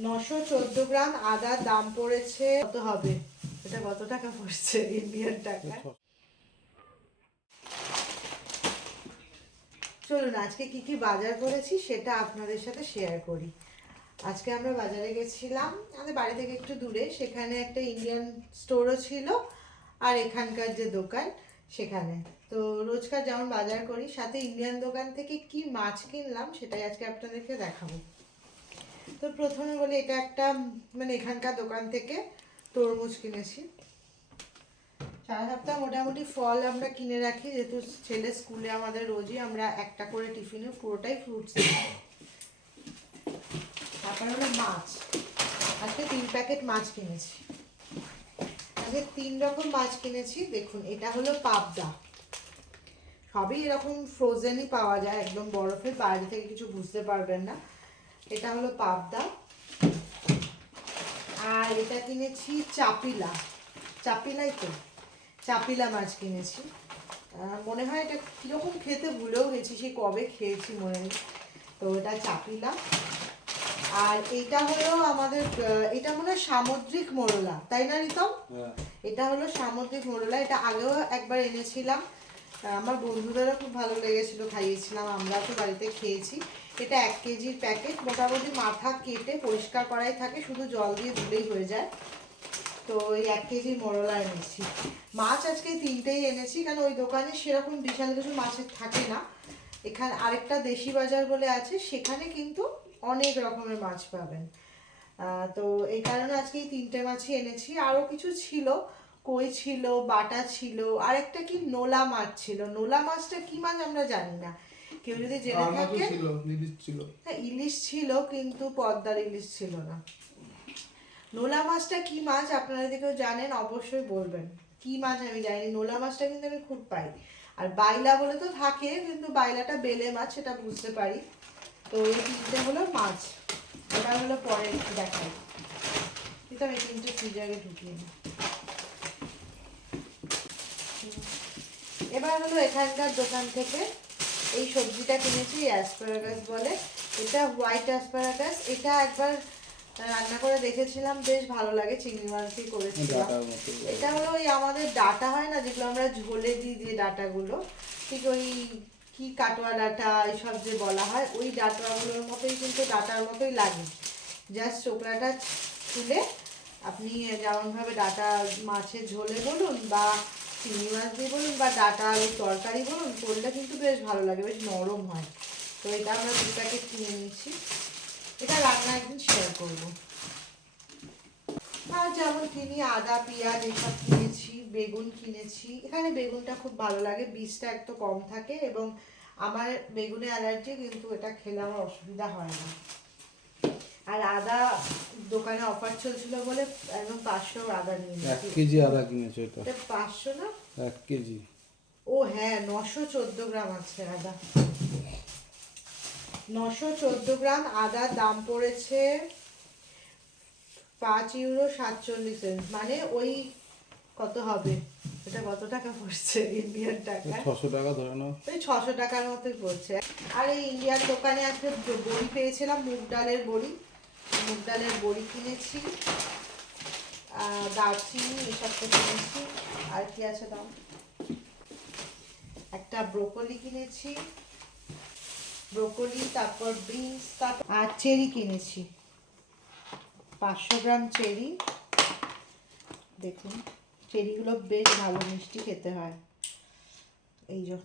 914 গ্রাম আদার দাম পড়েছে কত হবে, এটা কত টাকা পড়ছে ইন্ডিয়ান টাকা? চলুন আজকে কি কি বাজার করেছি সেটা আপনাদের সাথে শেয়ার করি। আজকে আমরা বাজারে গেছিলাম আমাদের বাড়ি থেকে একটু দূরে, সেখানে একটা ইন্ডিয়ান স্টোরও ছিল আর এখানকার যে দোকান সেখানে। তো রোজকার যেমন বাজার করি, সাথে ইন্ডিয়ান দোকান থেকে কি মাছ কিনলাম সেটাই আজকে আপনাদেরকে দেখাবো। তো প্রথমে বলি, এটা একটা মানে এখানকার দোকান থেকে তরমুজ কিনেছি। সারা সপ্তাহ মোটামুটি ফল আমরা কিনে রাখি, যেহেতু ছেলে স্কুলে আমাদের রোজই আমরা একটা করে টিফিনে পুরোটাই ফ্রুটস। তারপর হলো মাছ, আজকে 3 প্যাকেট মাছ কিনেছি। আজকে 3 রকম মাছ কিনেছি। দেখুন, এটা হলো পাবদা, সবই এরকম ফ্রোজেনই পাওয়া যায়, একদম বরফের, বাইরে থেকে কিছু বুঝতে পারবেন না। এটা হলো পাবদা। আর এটা কিনেছি চাপিলা, চাপিলাই তো, চাপিলা মাছ কিনেছি। মনে হয় এটা কীরকম খেতে ভুলেও গেছি, সেই কবে খেয়েছি মনে নেই। তো এটা চাপিলা। আর এটা হলো আমাদের, এটা মনে হয় সামুদ্রিক মোরলা, তাই না রিতম? এটা হলো সামুদ্রিক মোরলা, এটা আগেও একবার এনেছিলাম, আমার বন্ধুদেরও খুব ভালো লেগেছিল, খাইয়েছিলাম, আমরা তো বাড়িতে খেয়েছি। এটা 1 কেজির প্যাকেট, মোটামুটি মাথা কেটে পরিষ্কার করাই থাকে, শুধু জল দিয়ে ধুলেই হয়ে যায়। তো এই 1 কেজি মোরলা এনেছি। মাছ আজকে 3টেই এনেছি, কারণ ওই দোকানে সেরকম বিশাল কিছু মাছের থাকে না। এখানে আরেকটা দেশি বাজার বলে আছে, সেখানে কিন্তু অনেক রকমের মাছ পাবেন। তো এই কারণে আজকে এই 3টে মাছই এনেছি। আরও কিছু ছিল, কই ছিল, বাটা ছিল, আর একটা কি নোলা মাছ ছিল। নোলা মাছটা কি মাছ আমরা জানি না, কেউ যদি জেনে থাকে। হ্যাঁ, ইলিশ ছিল, কিন্তু পদ্মার ইলিশ ছিল না। নোলা মাছটা কি মাছ আপনারা যদি কেউ জানেন অবশ্যই বলবেন। কি মাছ আমি জানি, নোলা মাছটা কিন্তু আমি খুব পাই। আর বাইলা বলে তো থাকে, কিন্তু বাইলাটা বেলে মাছ, সেটা বুঝতে পারি। তো এই 3টে হলো মাছ। এবার হলো পরে একটু দেখাই, কিন্তু আমি 3টে ফ্রিজারে ঢুকিয়ে নিই। এবার হলো এখানকার দোকান থেকে এই সবজিটা কিনেছি, অ্যাসপারাগাস বলে। এটা হোয়াইট অ্যাসপারাগাস। এটা একবার রান্না করে দেখেছিলাম, বেশ ভালো লাগে, চিংড়ি মাছ দিয়ে করেছিলাম। এটা হলো ওই আমাদের ডাঁটা হয় না, যেগুলো আমরা ঝোলে দিই, যে ডাঁটাগুলো, ঠিক ওই কি কাটোয়া ডাঁটা এইসব যে বলা হয়, ওই ডাঁটাগুলোর মতোই, কিন্তু ডাঁটার মতোই লাগে। জাস্ট চোকলাটা তুলে আপনি যেমনভাবে ডাঁটা মাছের ঝোলে বলুন, বা চিংড়ি মাছ দিয়ে বলুন, বা ডাঁটা আলুর তরকারি বলুন, করলে কিন্তু বেশ ভালো লাগে, বেশ নরম হয়। তো এটা আমরা 2 প্যাকেট কিনে নিয়েছি, এটা রান্না একদিন শেয়ার করবো। আর যেমন কিনি আদা, পেঁয়াজ এসব কিনেছি, বেগুন কিনেছি। এখানে বেগুনটা খুব ভালো লাগে, বীজটা একটু কম থাকে, এবং আমার বেগুনে অ্যালার্জি, কিন্তু এটা খেলে আমার অসুবিধা হয় না। আর আদা দোকানে অফার চলছিল বলে একদম 500 আদা নিয়ে নিয়েছি। 1 কেজি আদা কিনেছো? এটা 500 না? 1 কেজি। ও হ্যাঁ, 914 গ্রাম আছে আদা। 914 গ্রাম আদার দাম পড়েছে 5 ইউরো 47 সেন্ট, মানে ওই কত হবে, এটা কত টাকা পড়ছে ইন্ডিয়ান টাকা? 600 টাকা ধরে নাও। ওই 600 টাকার মতোই পড়ছে। আর এই ইন্ডিয়ান দোকানে একটা বড়ি পেয়েছিলাম, মুগ ডালের বড়ি, মুগ ডালের বড়ি কিনেছি। দারচিনি এসব তো কিনেছি। আর কি আছে দাম, একটা ব্রোকলি কিনেছি, ব্রোকলি, তারপর বিনস, তারপর আর চেরি কিনেছি, 500 গ্রাম চেরি। দেখুন, চেরিগুলো বেশ ভালো মিষ্টি খেতে হয়। এই যে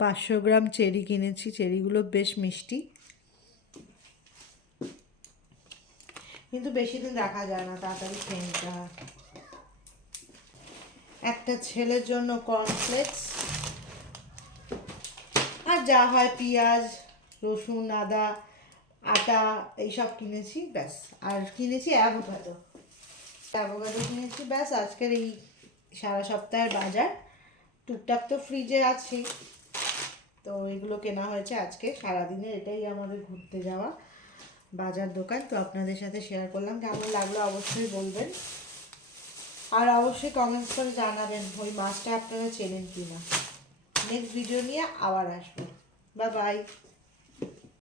500 গ্রাম চেরি কিনেছি, চেরিগুলো বেশ মিষ্টি, কিন্তু বেশি দিন রাখা যায় না, তাড়াতাড়ি খেয়ে নিতে হয়। একটা ছেলের জন্য কর্নফ্লেক্স, আর যা হয় পেঁয়াজ, রসুন, আদা, আটা এইসব কিনেছি, ব্যাস। আর কিনেছি অ্যাভোকাডো, অ্যাভোকাডো কিনেছি, ব্যাস। আজকের এই সারা সপ্তাহের বাজার। টুকটাক তো ফ্রিজে আছে, তো এগুলো কেনা হয়েছে আজকে সারাদিনে। এটাই আমাদের ঘুরতে যাওয়া বাজার দোকান। তো আপনাদের সাথে শেয়ার করলাম, কেমন লাগলো অবশ্যই বলবেন। আর অবশ্যই কমেন্টস করে জানাবেন ওই মাছটা আপনারা চেনেন কি না। নেক্সট ভিডিও নিয়ে আবার আসবো। Bye bye.